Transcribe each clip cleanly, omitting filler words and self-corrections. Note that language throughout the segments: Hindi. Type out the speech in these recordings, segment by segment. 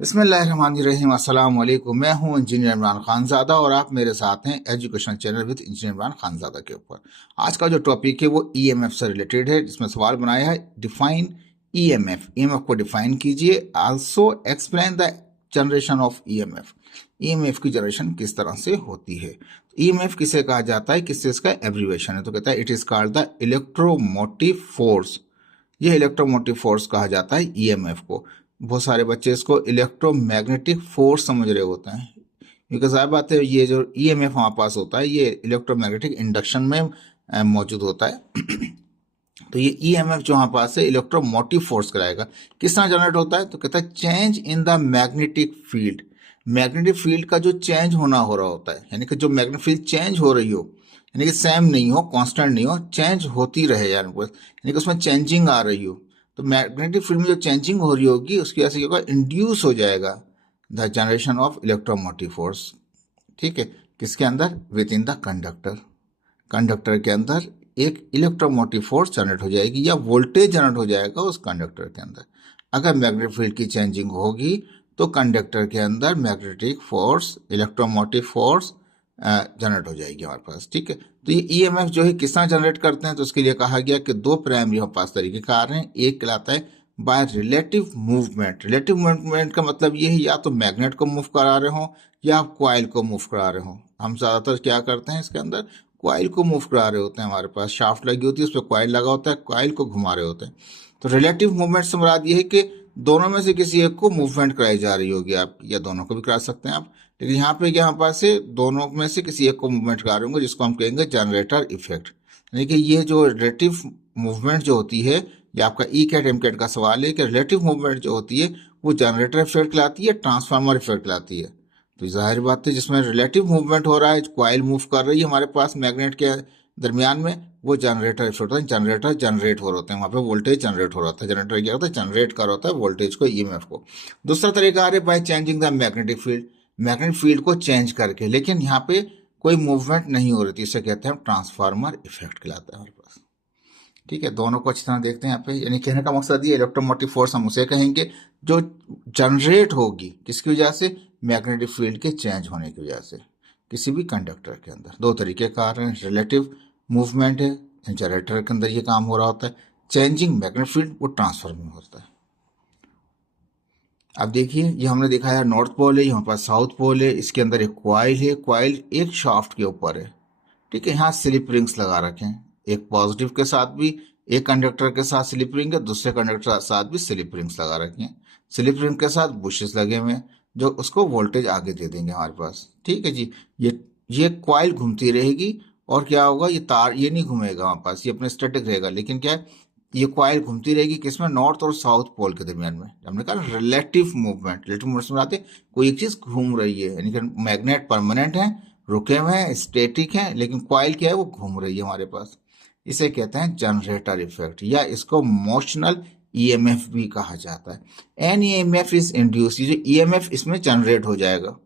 बिस्मिल्लाहिर्रहमानिर्रहीम। अस्सलाम वालेकुम। मैं हूं इंजीनियर इमरान खानज़ादा और आप मेरे साथ हैं education channel with engineer Imran Khanzada के ऊपर। आज का जो टॉपिक है वो ईएमएफ से रिलेटेड है, जिसमें सवाल बनाया है डिफाइन ईएमएफ। ईएमएफ को डिफाइन कीजिए। Also explain the generation of EMF. EMF की जनरेशन किस तरह से होती है। ईएमएफ किसे कहा जाता है, किससे इसका एब्रीवेशन है, तो कहता है it is called the electromotive force. ये इलेक्ट्रोमोटिव फोर्स कहा जाता है ईएमएफ को। बहुत सारे बच्चे इसको इलेक्ट्रोमैग्नेटिक फोर्स समझ रहे होते हैं, क्योंकि जाहिर बात है ये जो ईएमएफ हमारे पास होता है ये इलेक्ट्रोमैग्नेटिक इंडक्शन में मौजूद होता है। तो ये ईएमएफ जो हमारे पास है इलेक्ट्रोमोटिव फोर्स कराएगा। किस तरह जनरेट होता है, तो कहता है change in the magnetic field. Magnetic field का जो चेंज होना हो रहा होता है, यानी कि जो मैग्नेटिक फील्ड चेंज हो रही हो, यानी कि सेम नहीं हो, कांस्टेंट नहीं हो, चेंज होती रहे, यानी कि उसमें चेंजिंग आ रही हो। तो मैग्नेटिक फील्ड में जो चेंजिंग हो रही होगी उसकी वजह से क्या होगा, इंड्यूस हो जाएगा the generation of electromotive force. ठीक है, किसके अंदर, with in the conductor. Conductor के अंदर एक इलेक्ट्रोमोटिव फोर्स जनरेट हो जाएगी या वोल्टेज जनरेट हो जाएगा उस कंडक्टर के अंदर। अगर मैग्नेटिक फील्ड की चेंजिंग होगी तो कंडक्टर के अंदर magnetic force, electromotive force generate हो जाएगी हमारे पास। ठीक है, तो ये ईएमएफ जो है किस तरह जनरेट करते हैं, तो उसके लिए कहा गया कि दो प्राइमरी हमारे पास तरीके कार हैं। एक कहलाता है by relative movement. Relative movement का मतलब ये है या तो मैग्नेट को मूव करा रहे हो या आप कॉइल को मूव करा रहे हो। हम ज्यादातर क्या करते हैं इसके अंदर, कॉइल को मूव करा रहे होते हैं। हमारे पास शाफ्ट लगी होती है, उस पर कॉइल लगा होता है, कॉइल को घुमा रहे होते हैं। तो रिलेटिव मूवमेंट से मुराद ये है कि दोनों में से किसी एक को मूवमेंट कराई जा रही होगी आप, या दोनों को भी करा सकते हैं आप, लेकिन यहाँ पे क्या हमारे पास से दोनों में से किसी एक को मूवमेंट करा रहे होंगे, जिसको हम कहेंगे जनरेटर इफेक्ट। यानी कि ये जो रिलेटिव मूवमेंट जो होती है, ये आपका ई कैट एम कैट का सवाल है कि रिलेटिव मूवमेंट जो होती है वो जनरेटर इफेक्ट लाती है, ट्रांसफार्मर इफेक्ट लाती है। तो जाहिर बात है जिसमें रिलेटिव मूवमेंट हो रहा है, कॉइल मूव कर रही है हमारे पास मैग्नेट के दरमियान में, वो जनरेटर इफेक्ट होता है। जनरेटर जनरेट हो रहे होते हैं, वहाँ पे वोल्टेज जनरेट हो रहा होता है। जनरेटर क्या होता है, जनरेट कर रहा होता है वोल्टेज को, ईएमएफ को। दूसरा तरीका आ रहा है by changing the magnetic field. Magnetic field को चेंज करके, लेकिन यहाँ पे कोई मूवमेंट नहीं हो रही थी, इसे कहते हैं ट्रांसफार्मर इफेक्ट कहलाता है हमारे पास। ठीक है, दोनों को अच्छी तरह देखते हैं यहाँ पे। यानी कहने का मकसद ये इलेक्ट्रोमोटिव फोर्स हम उसे कहेंगे जो जनरेट होगी किसकी वजह से, मैग्नेटिक फील्ड के चेंज होने की वजह से किसी भी कंडक्टर के अंदर। दो तरीके का आ रहे हैं, रिलेटिव मूवमेंट है जनरेटर के अंदर ये काम हो रहा होता है, चेंजिंग मैग्नेटिक फील्ड वो ट्रांसफर में होता है। अब देखिए ये हमने देखा है नॉर्थ पोल है, यहाँ पर साउथ पोल है, इसके अंदर एक क्वाइल है, क्वाइल एक शाफ्ट के ऊपर है। ठीक है, यहाँ स्लिप रिंग्स लगा रखे हैं, एक पॉजिटिव के साथ भी, एक कंडक्टर के साथ स्लिप रिंग है, दूसरे कंडक्टर के साथ भी स्लिप रिंग्स लगा रखे हैं। स्लिप रिंग के साथ बुशेस लगे हुए हैं जो उसको वोल्टेज आगे दे देंगे हमारे पास। ठीक है जी, ये क्वाइल घूमती रहेगी और क्या होगा, ये तार ये नहीं घूमेगा हमारे पास, ये अपने स्टैटिक रहेगा, लेकिन क्या है, ये क्वाइल घूमती रहेगी किसमें, नॉर्थ और साउथ पोल के दरमियान में। हमने कहा रिलेटिव मूवमेंट। रिलेटिव मूवमेंट में आते कोई एक चीज घूम रही है, यानी कि मैग्नेट परमानेंट है, रुके हुए हैं, स्टैटिक है, लेकिन क्वाइल क्या है, वो घूम रही है हमारे पास। इसे कहते हैं जनरेटर इफेक्ट, या इसको मोशनल ईएमएफ भी कहा जाता है। एन ईएमएफ इज इंड्यूस, ये जो ईएमएफ इसमें जनरेट हो जाएगा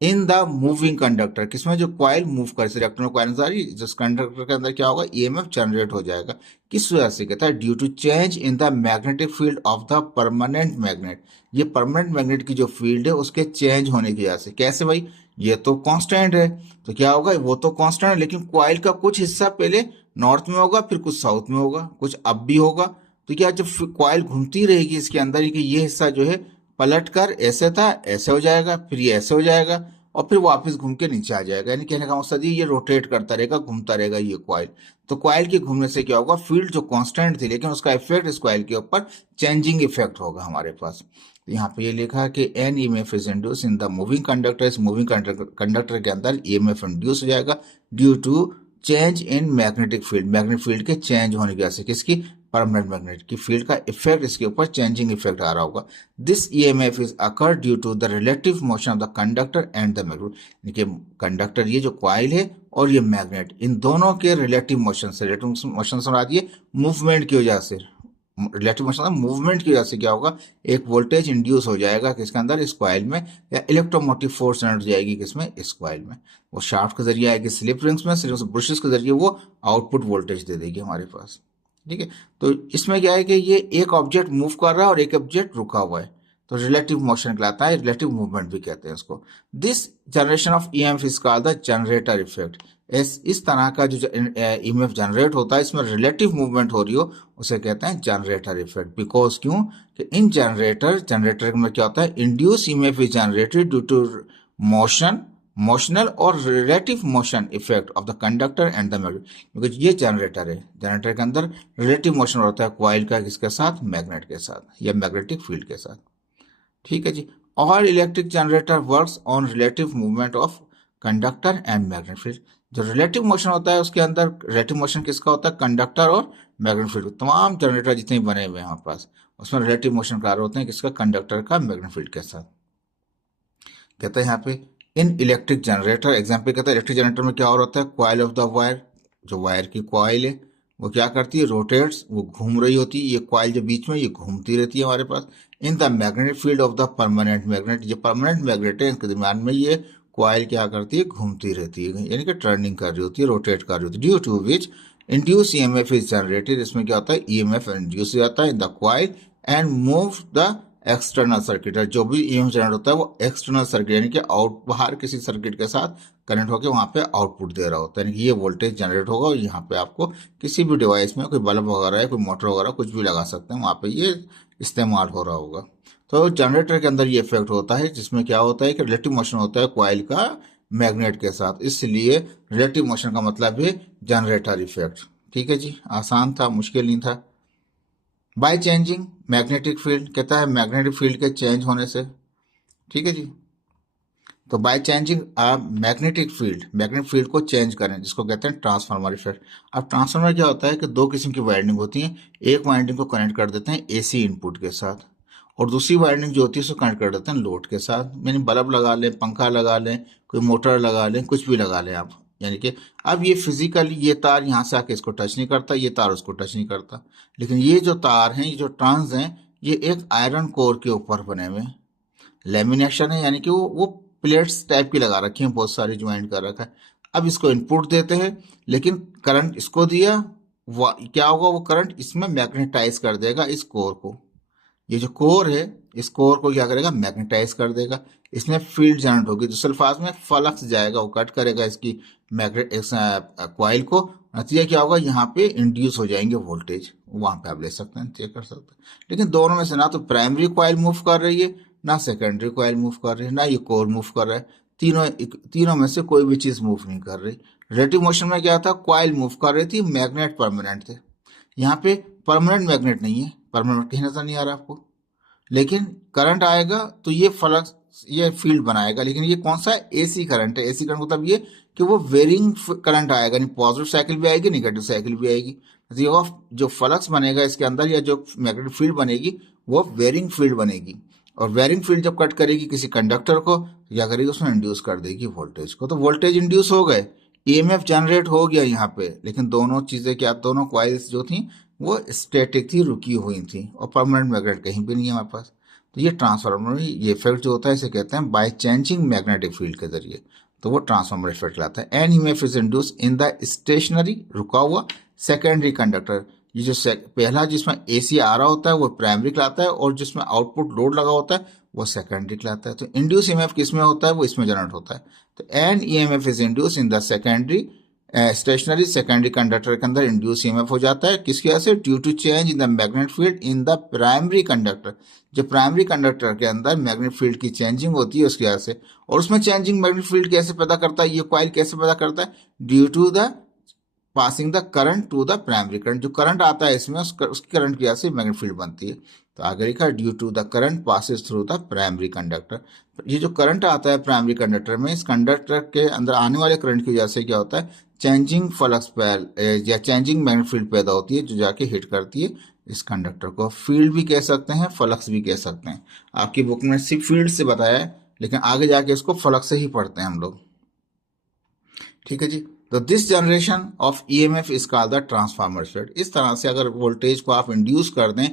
इन द मूविंग कंडक्टर, किसमें, जो क्वाइल मूव कर, इलेक्ट्रॉन क्वाइल आ रही, जिस कंडक्टर के अंदर क्या होगा, ईएमएफ जनरेट हो जाएगा। किस वजह से, कहता है due to change in the magnetic field of the permanent magnet. ये परमानेंट मैग्नेट की जो फील्ड है उसके चेंज होने की वजह से। कैसे भाई, ये तो कांस्टेंट है, तो क्या होगा, वो तो कांस्टेंट है, लेकिन क्वाइल का कुछ हिस्सा पहले नॉर्थ में होगा, फिर कुछ साउथ में होगा, कुछ अब भी होगा। तो क्या, जब क्वाइल घूमती रहेगी इसके अंदर, कि ये हिस्सा जो है पलट कर ऐसे था ऐसे हो जाएगा, फिर ये ऐसे हो जाएगा, और फिर वापस घूम के नीचे आ जाएगा। यानी कहने का मकसद ये रोटेट करता रहेगा, घूमता रहेगा ये क्वाइल। तो क्वाइल के घूमने से क्या होगा, फील्ड जो कांस्टेंट थी, लेकिन उसका इफेक्ट इस क्वाइल के ऊपर चेंजिंग इफेक्ट होगा हमारे पास। तो यहाँ पे ये लिखा है कि an EMF is induce in the moving conductor. इस मूविंग कंडक्टर के अंदर ईएमएफ इंड्यूस हो जाएगा due to change in magnetic field. Magnetic field के चेंज होने की वजह से, किसकी, परमानेंट मैग्नेट की फील्ड का इफेक्ट इसके ऊपर चेंजिंग इफेक्ट आ रहा होगा। This EMF is occur due to the relative motion of the conductor and the magnet. देखिए कंडक्टर, ये जो क्वाइल है और ये मैग्नेट, इन दोनों के रिलेटिव मोशन से, रिलेटिव मोशन से मुराद ये मूवमेंट की वजह से, रिलेटिव मोशन मूवमेंट की वजह से क्या होगा, एक वोल्टेज इंड्यूस हो जाएगा किसके अंदर, इस कॉइल में, या इलेक्ट्रोमोटिव फोर्स जनरेट हो जाएगी किसमें, इस कॉइल में। वो शाफ्ट के जरिए आएगी स्लिप रिंग्स में, स्लिप ब्रशेस के जरिए वो आउटपुट वोल्टेज दे देगी हमारे पास। ठीक है, तो इसमें क्या है कि ये एक ऑब्जेक्ट मूव कर रहा है और एक ऑब्जेक्ट रुका हुआ है। तो रिलेटिव मोशन कहलाता है, रिलेटिव मूवमेंट भी कहते हैं इसको। This generation of EMF is called the generator effect. इस तरह का जो ईएमएफ जनरेट होता है, इसमें रिलेटिव मूवमेंट हो रही हो, उसे कहते हैं जनरेटर इफेक्ट। बिकॉज क्यों कि इन जनरेटर में क्या होता है, induce EMF is generated due to motional और relative motion effect of the conductor and the magnet. क्योंकि ये जनरेटर है, जनरेटर के अंदर रिलेटिव मोशन होता है कॉइल का, किसके साथ, मैग्नेट के साथ या मैग्नेटिक फील्ड के साथ। ठीक है जी। All electric generator works on relative movement of conductor and magnet field. जो रिलेटिव मोशन होता है उसके अंदर रिलेटिव मोशन किसका होता है, कंडक्टर और मैग्नेट फील्ड। तमाम जनरेटर जितने बने हुए हैं हमारे पास, उसमें रिलेटिव मोशन कार्य होते हैं किसका, कंडक्टर का मैग्नेट फील्ड के साथ। कहते हैं यहाँ पे इन इलेक्ट्रिक जनरेटर, एग्जाम्पल कहता है इलेक्ट्रिक जनरेटर में क्या हो रहा है, कॉइल ऑफ द वायर, जो वायर की कॉइल है वो क्या करती है, रोटेट्स, वो घूम रही होती है, ये कॉइल जो बीच में ये घूमती रहती है हमारे पास। In the magnetic field of the permanent magnet, जो परमानेंट मैग्नेट है इसके दरमियान में ये कॉइल क्या करती है, घूमती रहती है, यानी कि टर्निंग कर रही होती है, रोटेट कर रही होती है। Due to which induce EMF is generated, इसमें क्या होता है, ईएमएफ इंड्यूस हो जाता है in the coil and move the external circuit. जो भी ईएमएफ जनरेट होता है वो एक्सटर्नल सर्किट यानी कि आउट, बाहर किसी सर्किट के साथ कनेक्ट होकर वहां पे आउटपुट दे रहा होता है, यानी कि ये वोल्टेज जनरेट होगा और यहाँ पे आपको किसी भी डिवाइस में कोई बल्ब वगैरह है, कोई मोटर वगैरह कुछ भी लगा सकते हैं, वहां पे ये इस्तेमाल हो रहा होगा। तो जनरेटर के अंदर ये इफेक्ट होता है जिसमें क्या होता है कि रिलेटिव मोशन होता है कॉइल का मैग्नेट के साथ, इसलिए रिलेटिव मोशन का मतलब है जनरेटर इफेक्ट। ठीक है जी, आसान था, मुश्किल नहीं था। बाय चेंजिंग मैग्नेटिक फील्ड, कहता है मैग्नेटिक फील्ड के चेंज होने से। ठीक है जी, तो बाय चेंजिंग मैग्नेटिक फील्ड को चेंज करें, जिसको कहते हैं ट्रांसफार्मर इफेक्ट। अब ट्रांसफार्मर क्या होता है कि दो किस्म की वाइंडिंग होती है, एक वाइंडिंग को कनेक्ट कर देते हैं एसी इनपुट के साथ और दूसरी वाइंडिंग जो होती है उसको कनेक्ट कर देते हैं लोड के साथ। यानी बल्ब लगा लें, पंखा लगा लें, कोई मोटर लगा लें, कुछ भी लगा लें आप, यानी कि अब ये फिजिकली ये तार यहाँ से आके इसको टच नहीं करता, ये तार उसको टच नहीं करता, लेकिन ये जो तार हैं, ये जो ट्रांस हैं, ये एक आयरन कोर के ऊपर बने हुए लेमिनेशन है, यानी कि वो प्लेट्स टाइप की लगा रखी हैं, बहुत सारी ज्वाइंट कर रखा है। अब इसको इनपुट देते हैं, लेकिन करंट इसको दिया, क्या होगा, वो करंट इसमें मैग्नेटाइज कर देगा इस कोर को। ये जो कोर है, इस कोर को क्या करेगा, मैग्नेटाइज कर देगा, इसमें फील्ड जनरेट होगी, दूसरे पास में फ्लक्स जाएगा, वो कट करेगा इसकी मैग्नेट कॉइल को। नतीजा क्या होगा, यहाँ पे इंड्यूस हो जाएंगे वोल्टेज, वहां पे आप ले सकते हैं, चेक कर सकते हैं। लेकिन दोनों में से ना तो प्राइमरी कॉइल मूव कर रही है, ना सेकेंडरी कॉइल मूव कर रही है, ना ये कोर मूव कर रहा है, तीनों में से कोई भी चीज मूव नहीं कर रही। रिलेटिव मोशन में क्या था, कॉइल मूव कर रही थी, मैग्नेट परमानेंट थे। यहाँ पे परमानेंट मैग्नेट नहीं है, परमानेंट कहीं नजर नहीं आ रहा आपको, लेकिन करंट आएगा तो ये फ्लक्स, ये फील्ड बनाएगा, लेकिन ये कौन सा है, एसी करंट है। एसी करंट मतलब ये कि वो वेरिंग करंट आएगा, नहीं पॉजिटिव साइकिल भी आएगी, नेगेटिव साइकिल भी आएगी। जो फ्लक्स बनेगा इसके अंदर या जो मैग्नेटिक फील्ड बनेगी वो वेरिंग फील्ड बनेगी, और वेरिंग फील्ड जब कट करेगी किसी कंडक्टर को, क्या करेगी, उसमें इंड्यूस कर देगी वोल्टेज को। तो वोल्टेज इंड्यूस हो गए, ईएमएफ जनरेट हो गया यहाँ पे, लेकिन दोनों चीजें क्या, दोनों कॉइल्स जो थी वो स्टैटिक थी, रुकी हुई थी, और परमानेंट मैग्नेट कहीं भी नहीं है हमारे पास। तो ये ट्रांसफार्मर में ये इफेक्ट जो होता है इसे कहते हैं बाय चेंजिंग मैग्नेटिक फील्ड के जरिए, तो वो ट्रांसफार्मर इफेक्ट लाता है। An EMF is induce in the stationary, रुका हुआ सेकेंडरी कंडक्टर। ये जो पहला जिसमें एसी आ रहा होता है वो प्राइमरी कहलाता है, और जिसमें आउटपुट लोड लगा होता है वो सेकेंडरी कहलाता है। तो इंड्यूस ईएमएफ किसमें होता है, वो इसमें जनरेट होता है। तो an EMF is induce in the secondary stationary, secondary conductor के अंदर इंड्यूस ईएमएफ हो जाता है, किसकी वजह से, due to change in the magnet field in the primary conductor. जो प्राइमरी कंडक्टर के अंदर मैग्नेट फील्ड की चेंजिंग होती है उसकी वजह से। और उसमें चेंजिंग मैग्नेट फील्ड कैसे पैदा करता है, ये कॉइल कैसे पैदा करता है, due to the passing the current to the primary current. जो करंट आता है इसमें उसकी करंट की वजह से मैग्नेट फील्ड बनती है। तो आगे लिखा है due to the current passes through the primary conductor. ये जो करंट आता है प्राइमरी कंडक्टर में, इस कंडक्टर के अंदर आने वाले करंट की वजह से क्या होता है, चेंजिंग फ्लक्स या चेंजिंग मैग्नेट फील्ड पैदा होती है, जो जाके हिट करती है इस कंडक्टर को। फील्ड भी कह सकते हैं, फ्लक्स भी कह सकते हैं। आपकी बुक में सिर्फ फील्ड से बताया है, लेकिन आगे जाके इसको फ्लक्स से ही पढ़ते हैं हम लोग। ठीक है जी, तो this generation of EMF is called the transformer effect. इस तरह से अगर वोल्टेज को आप इंड्यूस कर दें,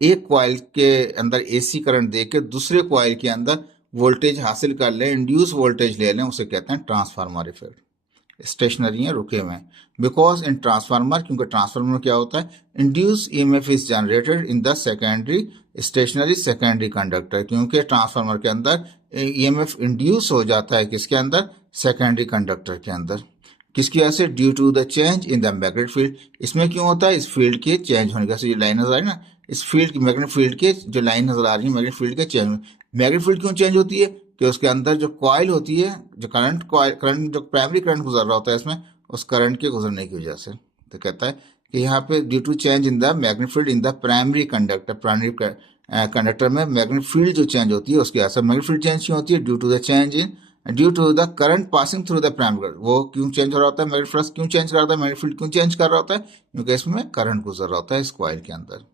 एक कॉइल के अंदर एसी करंट देके दूसरे कॉइल के अंदर वोल्टेज हासिल कर लें, इंड्यूस वोल्टेज ले लें, उसे कहते हैं ट्रांसफार्मर इफेक्ट। स्टेशनरी हैं, रुके हुए हैं। बिकॉज इन ट्रांसफार्मर, क्योंकि ट्रांसफार्मर में क्या होता है, induce EMF is generated in the secondary stationary secondary conductor, क्योंकि ट्रांसफार्मर के अंदर ईएमएफ इंड्यूस हो जाता है किसके अंदर, सेकेंडरी कंडक्टर के अंदर। किसकी वजह से, due to the change in the magnetic field. इसमें क्यों होता है, इस फील्ड के चेंज होने का, ये लाइन नजर आ रही है ना, इस फील्ड की मैग्नेटिक फील्ड के जो लाइन नजर आ रही है, मैग्नेटिक फील्ड के चेंज। मैग्नेटिक फील्ड क्यों चेंज होती है, कि उसके अंदर जो कॉइल होती है, जो करंट जो प्राइमरी करंट गुजर रहा होता है इसमें, उस करंट के गुजरने की वजह से। तो कहता है कि यहाँ पे due to change in the magnetic field in the primary conductor, primary conductor में मैग्नेटिक फील्ड जो चेंज होती है उसकी वजह से। मैग्नेटिक फील्ड चेंज क्यों होती है, due to the change in, due to the current passing through the primary. वो क्यों चेंज हो रहा होता है, मैग्नेटिक फ्लक्स क्यों चेंज कर रहा होता है, मैग्नेटिक फील्ड क्यों चेंज कर रहा होता है, क्योंकि इसमें करंट गुजर रहा होता है इस कॉइल के अंदर।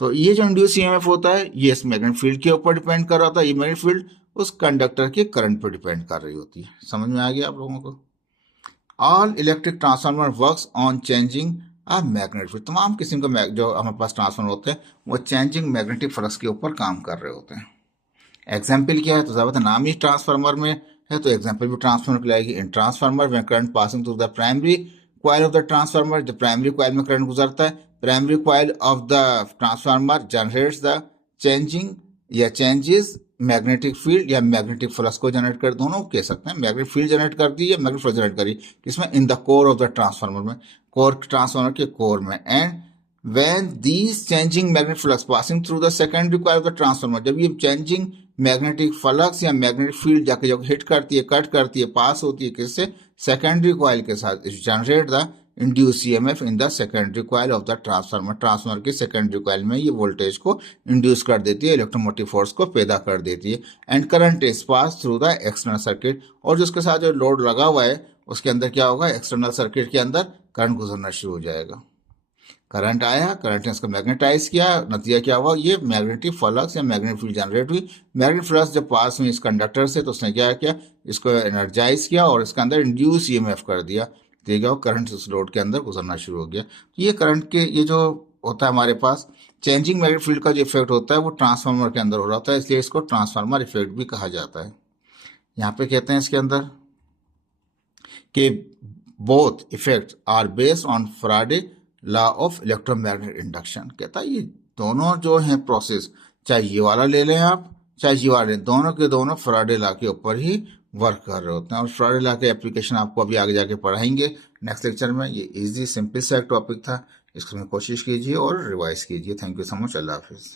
तो ये जो इंड्यूस ईएमएफ होता है ये इस मैग्नेटिक फील्ड के ऊपर डिपेंड कर रहा होता है, ये मैग्नेटिक फील्ड उस कंडक्टर के करंट पर डिपेंड कर रही होती है। समझ में आ गया आप लोगों को। All electric transformer works on changing a magnetic field. तमाम किस्म का जो हमारे पास ट्रांसफार्मर होते हैं वो चेंजिंग मैग्नेटिक फ्लक्स के ऊपर काम कर रहे होते हैं। एग्जाम्पल क्या है, तो ज़्यादा नाम ही ट्रांसफार्मर में है, तो एग्जाम्पल भी ट्रांसफार्मर की लाएगी। इन ट्रांसफार्मर में current passing through the primary coil of the transformer, जो प्राइमरी कॉइल में करंट गुजरता है, primary coil of the transformer generates the changing या चेंजेस मैग्नेटिक फील्ड या मैग्नेटिक फ्लक्स को जनरेट कर, दोनों कह सकते हैं, मैग्नेटिक फील्ड जनरेट कर दी या मैग्नेटिक फ्लक्स जनरेट करी, किसमें, in the core of the transformer में, कोर ट्रांसफार्मर के कोर में। And when these changing magnetic flux passing through the secondary coil of the transformer, जब ये changing मैग्नेटिक फ्लक्स या मैग्नेटिक फील्ड जाके जब हिट करती है, कट करती है, पास होती है किससे, सेकेंडरी कॉइल के साथ, generate the induce EMF in the secondary coil of the transformer. Transformer के सेकेंडरी कॉइल में ये वोल्टेज को इंड्यूस कर देती है, इलेक्ट्रोमोटिव फोर्स को पैदा कर देती है। And current is pass through the external circuit, और जिसके साथ जो लोड लगा हुआ है उसके अंदर क्या होगा, एक्सटर्नल सर्किट के अंदर करंट गुजरना शुरू हो जाएगा। करंट आया, करंट ने इसको मैग्नेटाइज किया, नतीजा क्या हुआ, ये मैग्नेटिक फ्लक्स या मैग्नेटिक फील्ड जनरेट हुई। मैग्नेटिक फ्लक्स जब पास हुई इस कंडक्टर से तो उसने क्या किया, इसको एनर्जाइज किया और इसके अंदर इंड्यूस ईएमएफ कर दिया। तो क्या, करंट उस लोड के अंदर गुजरना शुरू हो गया। तो ये करंट के ये जो होता है हमारे पास चेंजिंग मैग्नेटिक फील्ड का जो इफेक्ट होता है वो ट्रांसफार्मर के अंदर हो रहा होता है, इसलिए इसको ट्रांसफार्मर इफेक्ट भी कहा जाता है। यहाँ पे कहते हैं इसके अंदर कि both effects are based on Faraday law of electromagnetic induction. कहता है ये दोनों जो हैं प्रोसेस, चाहे ये वाला ले लें आप चाहे ये वाला लें, दोनों के दोनों फैराडे लॉ के ऊपर ही वर्क कर रहे होते हैं। और फैराडे लॉ के एप्लीकेशन आपको अभी आगे जाके पढ़ाएंगे नेक्स्ट लेक्चर में। ये इजी सिंपल सा एक टॉपिक था, इसको में कोशिश कीजिए और रिवाइज कीजिए। थैंक यू सो मच, अल्लाह हाफिज़।